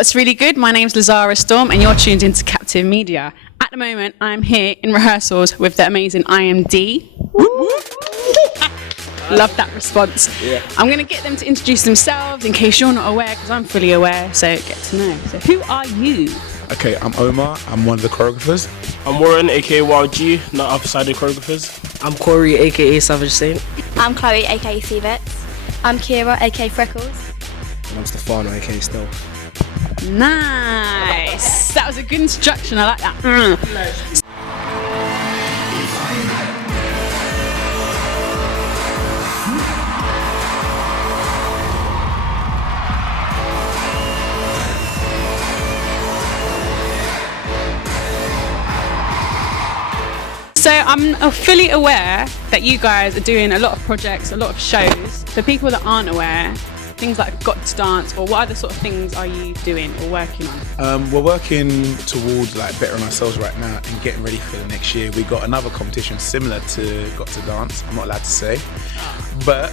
What's really good? My name's Lazara Storm and you're tuned into Captive Media. At the moment, I'm here in rehearsals with the amazing IMD. Love that response. Yeah. I'm going to get them to introduce themselves in case you're not aware, because I'm fully aware, so get to know. So who are you? Okay, I'm Omar. I'm one of the choreographers. I'm Warren, aka YG, not upsided choreographers. I'm Corey, aka Savage Saint. I'm Chloe, aka Cvets. I'm Kira, aka Freckles. And I'm Stefano, aka Stealth. Nice. That was a good introduction. I like that. So I'm fully aware that you guys are doing a lot of projects, a lot of shows. For people that aren't aware, things like Got to Dance, or what other sort of things are you doing or working on? We're working towards like bettering ourselves right now and getting ready for the next year. We got another competition similar to Got to Dance. I'm not allowed to say, but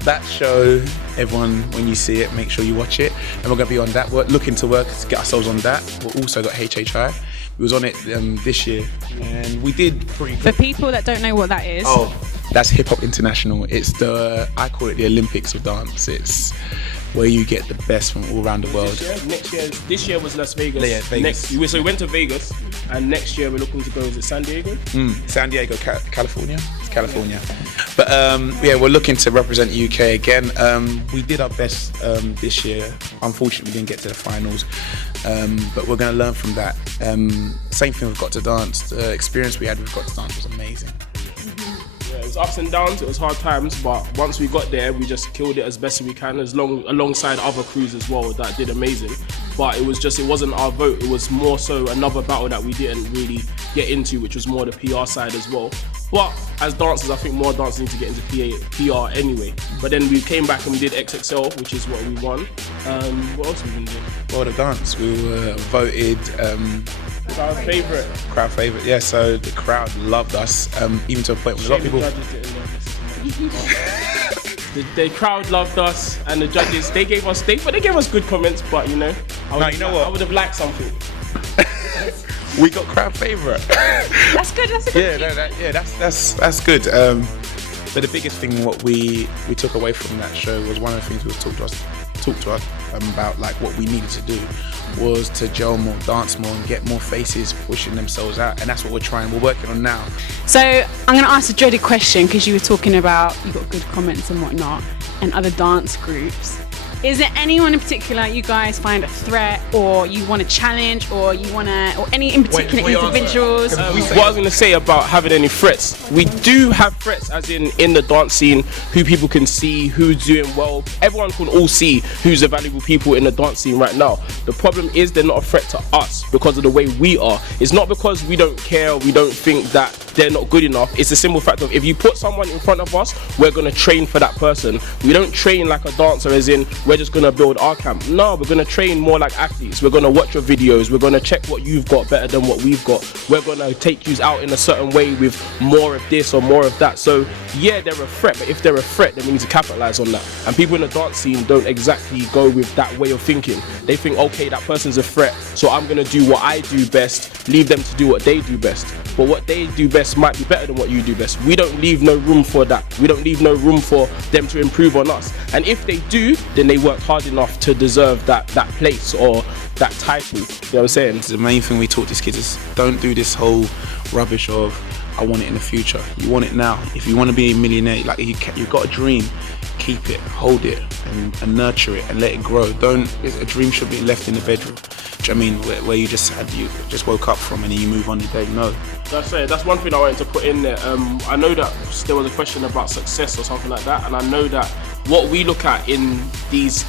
that show, everyone, when you see it, make sure you watch it. And we're going to be on that. We're looking to work to get ourselves on that. We've also got HHI. We was on it this year, and we did pretty good. For people that don't know what that is. Oh, that's Hip Hop International. It's I call it the Olympics of dance. It's where you get the best from all around the world. This year was Las Vegas. Yeah, Vegas. So we went to Vegas, and next year we're looking to go, is it San Diego? San Diego, California. It's California. But yeah, we're looking to represent the UK again. We did our best this year. Unfortunately, we didn't get to the finals. But we're going to learn from that. Same thing with Got to Dance. The experience we had with Got to Dance was amazing. Yeah, it was ups and downs, it was hard times, but once we got there, we just killed it as best as we can, alongside other crews as well that did amazing. But it wasn't our vote, it was more so another battle that we didn't really get into, which was more the PR side as well. But as dancers, I think more dancers need to get into PR anyway. But then we came back and we did XXL, which is what we won. What else have we been doing? Well, the dance, we were voted Crowd favourite. Yeah, so the crowd loved us, even to a point where a lot of people... The crowd loved us, and the judges, they gave us good comments, but you know, I would have liked something. We got crowd favourite. That's good. That's a good. That's good. But the biggest thing what we took away from that show was one of the things was talked to us about, like what we needed to do was to gel more, dance more, and get more faces pushing themselves out, and that's what we're working on now. So I'm going to ask a dreaded question, because you were talking about you got good comments and whatnot, and other dance groups. Is there anyone in particular you guys find a threat, or you want to challenge, or any in particular individuals? What I was going to say about having any threats, we do have threats, as in the dance scene, who people can see, who's doing well. Everyone can all see who's the valuable people in the dance scene right now. The problem is they're not a threat to us because of the way we are. It's not because we don't care, or we don't think that they're not good enough. It's a simple fact of, if you put someone in front of us, we're going to train for that person. We don't train like a dancer, as in we're just going to build our camp. No, we're going to train more like athletes. We're going to watch your videos. We're going to check what you've got better than what we've got. We're going to take you out in a certain way with more of this or more of that. So yeah, they're a threat, but if they're a threat, then we need to capitalize on that. And people in the dance scene don't exactly go with that way of thinking. They think, okay, that person's a threat, so I'm going to do what I do best, leave them to do what they do best. But what they do best might be better than what you do best. We don't leave no room for that. We don't leave no room for them to improve on us. And if they do, then they worked hard enough to deserve that place or that title. You know what I'm saying? The main thing we taught these kids is don't do this whole rubbish of I want it in the future. You want it now. If you want to be a millionaire, like you've got a dream, keep it, hold it, and nurture it, and let it grow. A dream should be left in the bedroom. Do you know what I mean? Where you just woke up from and then you move on your day. No. That's it. That's one thing I wanted to put in there. I know that there was a question about success or something like that, and I know that what we look at in these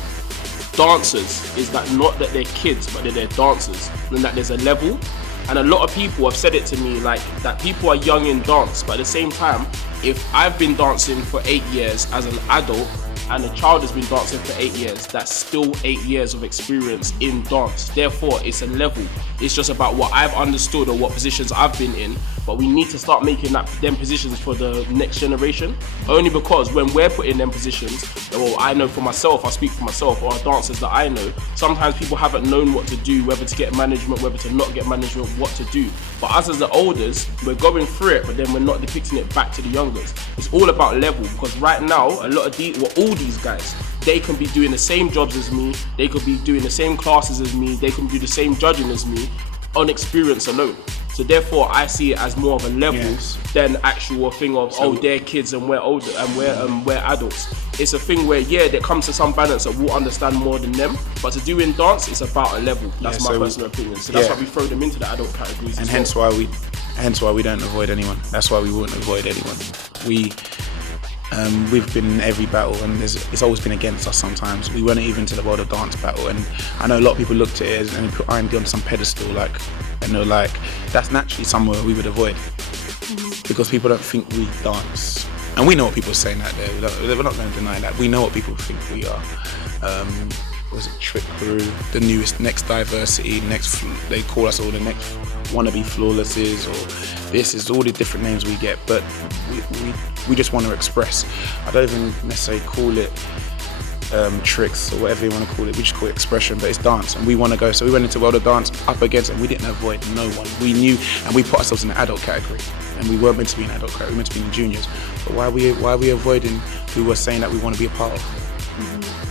dancers is that not that they're kids, but that they're dancers, and that there's a level. And a lot of people have said it to me, like that people are young in dance, but at the same time, if I've been dancing for 8 years as an adult and a child has been dancing for 8 years, that's still 8 years of experience in dance. Therefore, it's a level. It's just about what I've understood or what positions I've been in but we need to start making them positions for the next generation. Only because when we're put in them positions, well, I know for myself, I speak for myself, or dancers that I know, sometimes people haven't known what to do, whether to get management, whether to not get management, what to do. But us as the olders, we're going through it, but then we're not depicting it back to the youngers. It's all about level, because right now, a lot of all these guys, they can be doing the same jobs as me, they could be doing the same classes as me, they can do the same judging as me on experience alone. So therefore, I see it as more of a level than actual thing of, they're kids and we're older and we're adults. It's a thing where, there comes to some balance that we'll understand more than them, but to do in dance, it's about a level. That's my personal opinion. So that's why we throw them into the adult categories. And hence why we don't avoid anyone. That's why we wouldn't avoid anyone. We've been in every battle, and it's always been against us sometimes. We weren't even to the World of Dance battle, and I know a lot of people looked at it and put IMD on some pedestal, and they're like, that's naturally somewhere we would avoid, because people don't think we dance. And we know what people are saying out there, we're not going to deny that. We know what people think we are. Was it Trick Crew, the next diversity, they call us all the next wannabe flawlesses, or this is all the different names we get, but we just want to express. I don't even necessarily call it tricks or whatever you want to call it, we just call it expression, but it's dance, and we want to go. So we went into World of Dance up against, and we didn't avoid no one. We knew, and we put ourselves in the adult category, and we weren't meant to be in the adult category, we were meant to be in the juniors. But why are we avoiding who we're saying that we want to be a part of?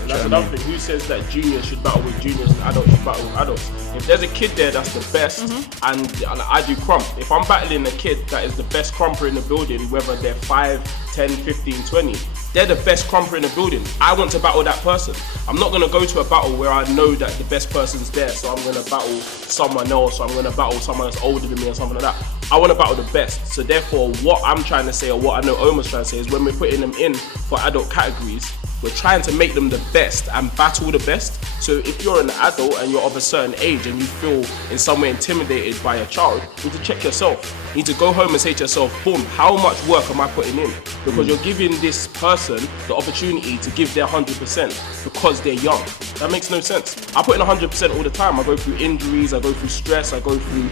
And that's another thing. Who says that juniors should battle with juniors and adults should battle with adults? If there's a kid there that's the best, and I do crump, if I'm battling a kid that is the best crumper in the building, whether they're 5, 10, 15, 20, they're the best crumper in the building. I want to battle that person. I'm not going to go to a battle where I know that the best person's there, so I'm going to battle someone else, or I'm going to battle someone that's older than me or something like that. I want to battle the best. So therefore, what I'm trying to say, or what I know Omar's trying to say, is when we're putting them in for adult categories, we're trying to make them the best and battle the best. So if you're an adult and you're of a certain age and you feel in some way intimidated by a child, you need to check yourself. You need to go home and say to yourself, boom, how much work am I putting in? Because you're giving this person the opportunity to give their 100% because they're young. That makes no sense. I put in 100% all the time. I go through injuries, I go through stress, I go through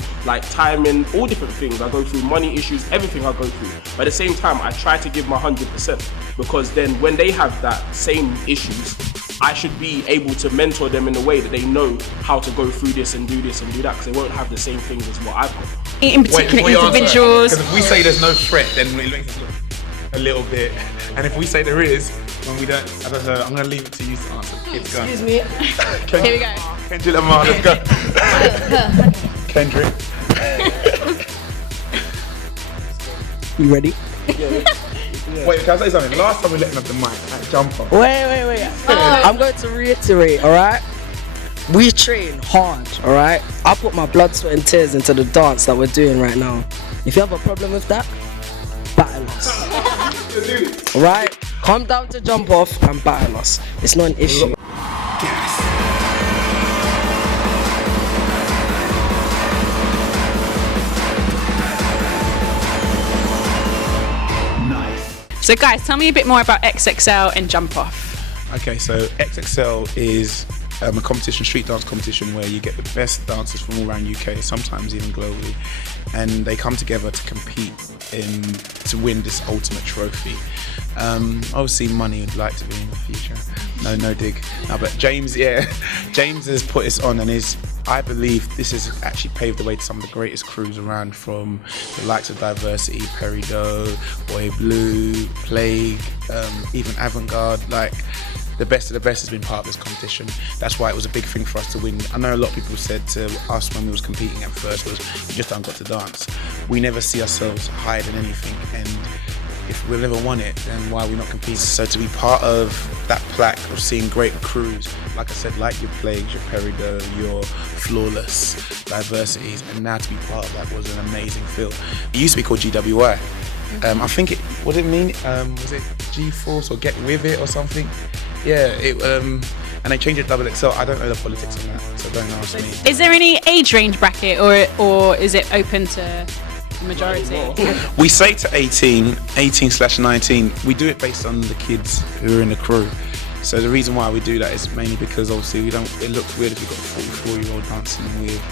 timing, all different things. I go through money issues, everything I go through. But at the same time, I try to give my 100%, because then when they have that same issues, I should be able to mentor them in a way that they know how to go through this and do that, because they won't have the same things as what I've got. In particular individuals. Because if we say there's no threat, then it makes it look a little bit. And if we say there is, when we don't, I don't know, I'm going to leave it to you to answer. Kids, go. Excuse me. Here we go. Kendrick Lamar, let's go. Kendrick. You ready? Wait, can I say something? Last time we let him have the mic, that jumper. Wait. I'm going to reiterate, alright? We train hard, alright? I put my blood, sweat and tears into the dance that we're doing right now. If you have a problem with that, battle us. Alright? Come down to jump off and battle us. It's not an issue. So guys, tell me a bit more about XXL and Jump Off. Okay, so XXL is a competition, street dance competition, where you get the best dancers from all around UK, sometimes even globally, and they come together to compete to win this ultimate trophy. Obviously money would like to be in the future. No dig. No, but James has put this on, and I believe this has actually paved the way to some of the greatest crews around, from the likes of Diversity, Perido, Boy Blue, Plague, even Avant-Garde. Like, the best of the best has been part of this competition. That's why it was a big thing for us to win. I know a lot of people said to us when we was competing at first was, you just haven't got to dance. We never see ourselves higher than anything, and if we've never won it, then why are we not competing? So to be part of that plaque of seeing great crews, like I said, like your Plagues, your Perido, your Flawless, Diversities, and now to be part of that was an amazing feel. It used to be called GWI. I think what did it mean? Was it G-Force or Get With It or something? Yeah, and they changed it to XXL. I don't know the politics on that, so don't ask me. Is there any age range bracket, or is it open to the majority? We say to 18/19. We do it based on the kids who are in the crew. So the reason why we do that is mainly because obviously it looks weird if we've got a 44-year-old dancing with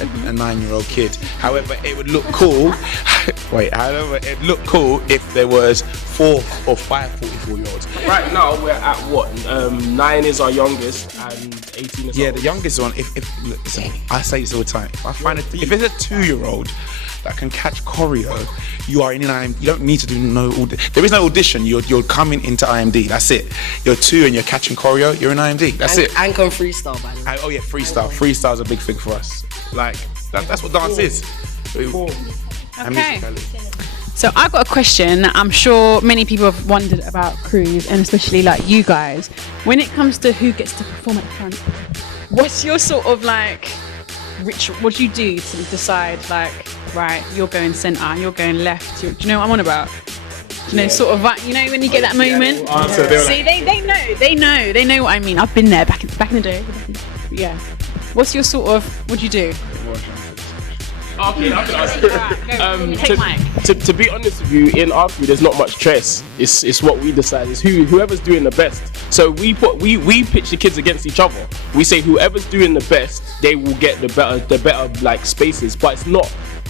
a 9-year-old kid. However, it would look cool. It'd look cool if there was 4 or 5 44-year-olds. Right now we're at what? 9 is our youngest and 18 is our The youngest one. If listen, I say this all the time. If it's a 2-year-old that can catch choreo, you are in an IMD. You don't need to do there is no audition. You're coming into IMD. That's it. You're 2 and you're catching choreo. You're in IMD. That's it. And can freestyle, by the way. Oh yeah, freestyle. Freestyle is a big thing for us. Like that's what dance is. Okay. So I've got a question that I'm sure many people have wondered about crews, and especially like you guys. When it comes to who gets to perform at the front, what's your sort of like ritual? What do you do to decide like, right, you're going centre, you're going left? Do you know what I'm on about? You know, sort of like, you know, when you get that moment. See, they know what I mean. I've been there back in the day. Yeah. What's your sort of? What do you do? Okay, I can ask you. Take Mike. To be honest with you, in our crew, there's not much choice. It's what we decide. It's whoever's doing the best. So we pitch the kids against each other. We say whoever's doing the best, they will get the better like spaces. But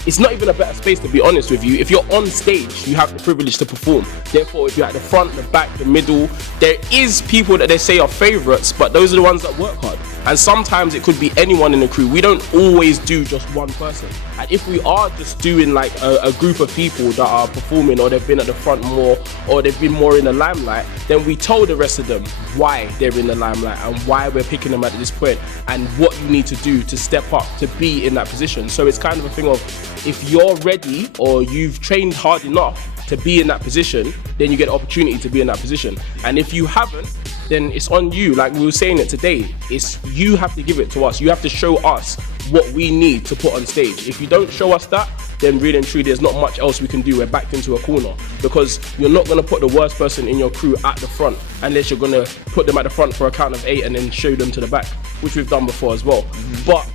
it's not even a better space, to be honest with you. If you're on stage, you have the privilege to perform. Therefore, if you're at the front, the back, the middle, there is people that they say are favourites, but those are the ones that work hard. And sometimes it could be anyone in the crew. We don't always do just one person. And if we are just doing like a group of people that are performing, or they've been at the front more, or they've been more in the limelight, then we tell the rest of them why they're in the limelight and why we're picking them at this point and what you need to do to step up to be in that position. So it's kind of a thing of, if you're ready or you've trained hard enough to be in that position, then you get the opportunity to be in that position. And if you haven't, then it's on you. Like we were saying it today, it's you have to give it to us. You have to show us what we need to put on stage. If you don't show us that, then really and truly there's not much else we can do. We're backed into a corner, because you're not going to put the worst person in your crew at the front unless you're going to put them at the front for a count of 8 and then show them to the back, which we've done before as well. But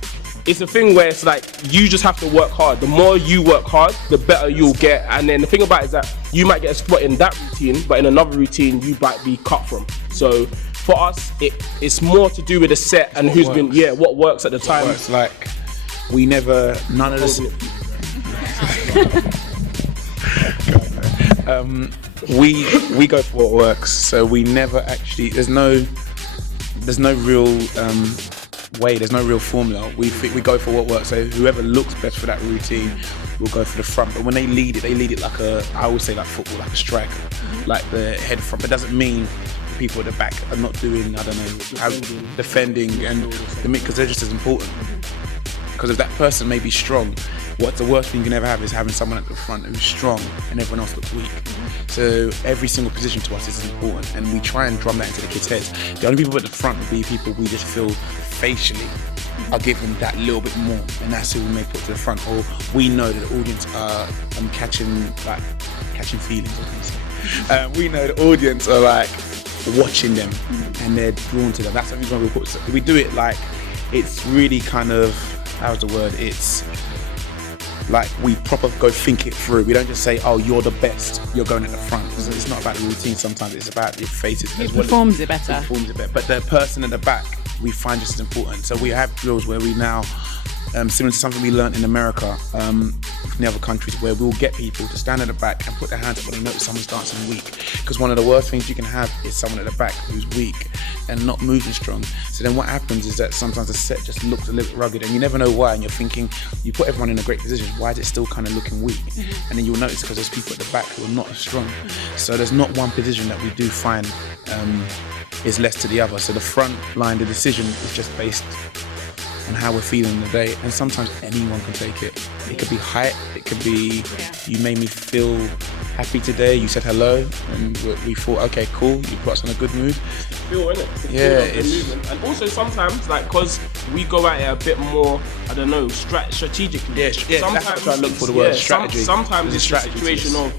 it's a thing where it's like, you just have to work hard. The more you work hard, the better you'll get. And then the thing about it is that you might get a spot in that routine, but in another routine you might be cut from. So for us, it's more to do with the set and what works at the time. It's like none of this. We go for what works. So we never actually. There's no real way. There's no real formula. We go for what works. So whoever looks best for that routine will go for the front. But when they lead it like I always say, like football, like a striker, like the head front. But it doesn't mean people at the back are not doing, I don't know, defending and because they're just as important. Because if that person may be strong, what's the worst thing you can ever have is having someone at the front who's strong and everyone else looks weak. So every single position to us is important, and we try and drum that into the kids' heads. The only people at the front will be people we just feel facially are giving that little bit more, and that's who we may put to the front. Or we know that the audience are catching feelings, I can say. We know the audience are like watching them and they're drawn to them. That's the reason why we do it like, it's really kind of, how's the word, it's like we proper go think it through. We don't just say, oh, you're the best, you're going at the front. It's not about the routine sometimes, it's about your faces. Who performs it better. But the person at the back, we find just as important. So we have drills where we now, similar to something we learned in America, from the other countries, where we'll get people to stand at the back and put their hands up when they notice someone's dancing weak. Because one of the worst things you can have is someone at the back who's weak and not moving strong. So then what happens is that sometimes the set just looks a little bit rugged, and you never know why, and you're thinking, you put everyone in a great position, why is it still kind of looking weak? And then you'll notice because there's people at the back who are not as strong. So there's not one position that we do find is less to the other. So the front line, the decision is just based on how we're feeling the day, and sometimes anyone can take it. It could be height, it could be you made me feel happy today, you said hello, and we thought, okay, cool, you put us on a good mood. Feel, innit? It's movement. And also sometimes, like, because we go at it a bit more, I don't know, strategically. Yeah, sometimes that's what I look for the word, strategy. Sometimes it's a situation of,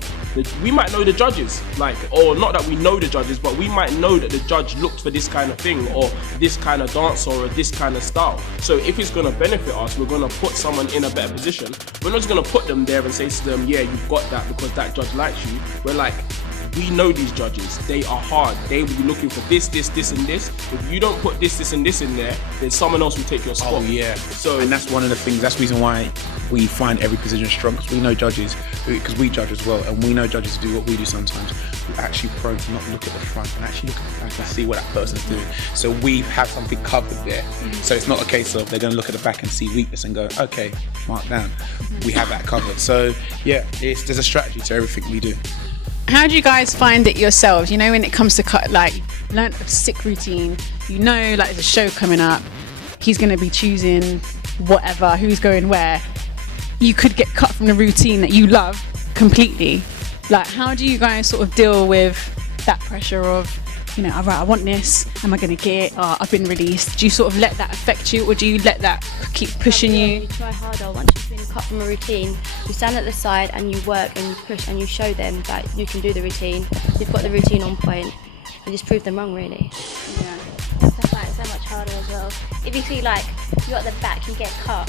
we might know the judges, like, or not that we know the judges, but we might know that the judge looked for this kind of thing, or this kind of dance, or this kind of style. So if it's gonna benefit us, we're gonna put someone in a better position. We're not just gonna put them there and say to them, yeah, you've got that because that judge likes you. We're like, we know these judges. They are hard. They will be looking for this, and this. If you don't put this, and this in there, then someone else will take your spot. Oh yeah. So and that's one of the things. That's the reason why we find every position strong. Because we know judges, because we judge as well, and we know judges do what we do sometimes. Who actually prone to not look at the front and actually look at the back and see what that person's doing. So we have something covered there. So it's not a case of they're going to look at the back and see weakness and go, okay, mark down. We have that covered. So yeah, there's a strategy to everything we do. How do you guys find it yourselves? You know, when it comes to cut, like, learn a sick routine, you know, like, there's a show coming up, he's going to be choosing whatever, who's going where. You could get cut from the routine that you love completely. Like, how do you guys sort of deal with that pressure of, you know, all right, I want this, am I going to get it? Oh, I've been released. Do you sort of let that affect you, or do you let that keep pushing you? You try harder. Once you've been cut from a routine, you stand at the side and you work and you push and you show them that you can do the routine. You've got the routine on point, and just prove them wrong, really. Yeah. That's why it's so much harder as well. If you feel like you're at the back, you get cut,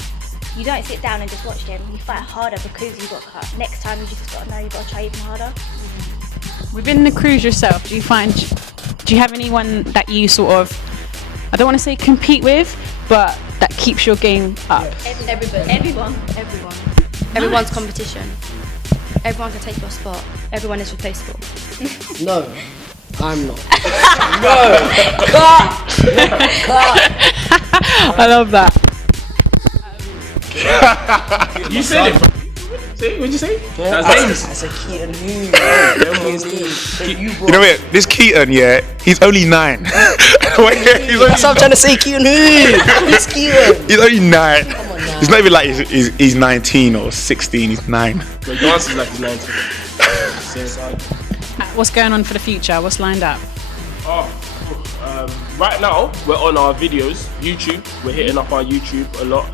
you don't sit down and just watch them. You fight harder because you got cut. Next time you just got to know you've got to try even harder. Within the crews yourself, do you have anyone that you sort of, I don't want to say compete with, but that keeps your game up? Everyone. Everyone's competition. Everyone can take your spot. Everyone is replaceable. No, I'm not. I love that. you said it. Say, what'd you say? That's That's a Keaton who. You know what? This Keaton, yeah, he's only 9. That's what I'm trying to say, Keaton who? He's Keaton. He's only 9. Come on now. It's not even like he's 19 or 16. He's 9. The dance is like he's 19. What's going on for the future? What's lined up? Right now, we're on our videos, YouTube. We're hitting up our YouTube a lot.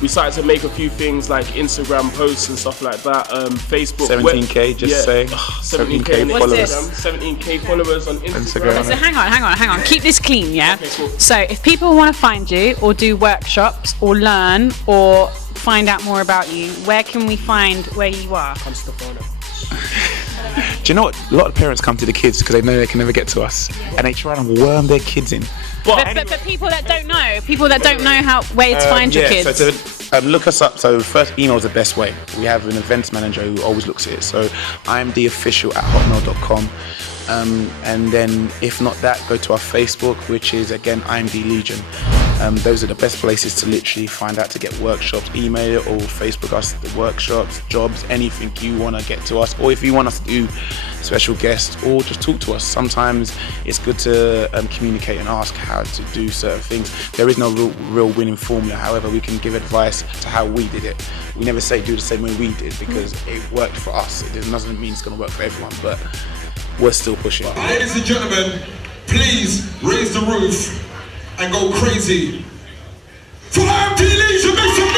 We started to make a few things like Instagram posts and stuff like that. Facebook. 17K, just say. 17K on followers. Instagram. 17K followers on Instagram. So hang on. Keep this clean, yeah? Okay, cool. So if people want to find you or do workshops or learn or find out more about you, where can we find where you are? Do you know what? A lot of parents come to the kids because they know they can never get to us, and they try and worm their kids in. But people that don't know where to find your kids. So to look us up. So first, email is the best way. We have an events manager who always looks at it. So imdofficial@hotmail.com. And then if not that, go to our Facebook, which is again IMD Legion. Those are the best places to literally find out to get workshops. Email it or Facebook us the workshops, jobs, anything you want to get to us, or if you want us to do special guests or just talk to us. Sometimes it's good to communicate and ask how to do certain things. There is no real winning formula. However, we can give advice to how we did it. We never say do the same way we did because it worked for us. It doesn't mean it's going to work for everyone, but we're still pushing. Ladies and gentlemen, please raise the roof and go crazy for IMD Legion. Make some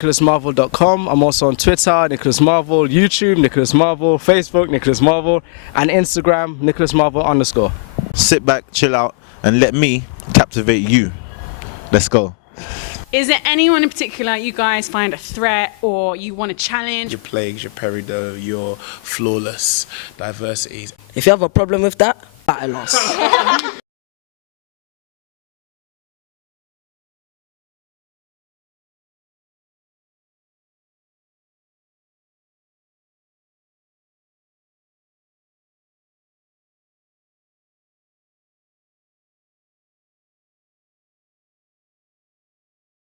NicholasMarvel.com. I'm also on Twitter, Nicholas Marvel, YouTube, Nicholas Marvel, Facebook, Nicholas Marvel, and Instagram, Nicholas Marvel_. Sit back, chill out, and let me captivate you. Let's go. Is there anyone in particular you guys find a threat or you want to challenge? Your plagues, your peridot, your flawless diversities. If you have a problem with that, battle us.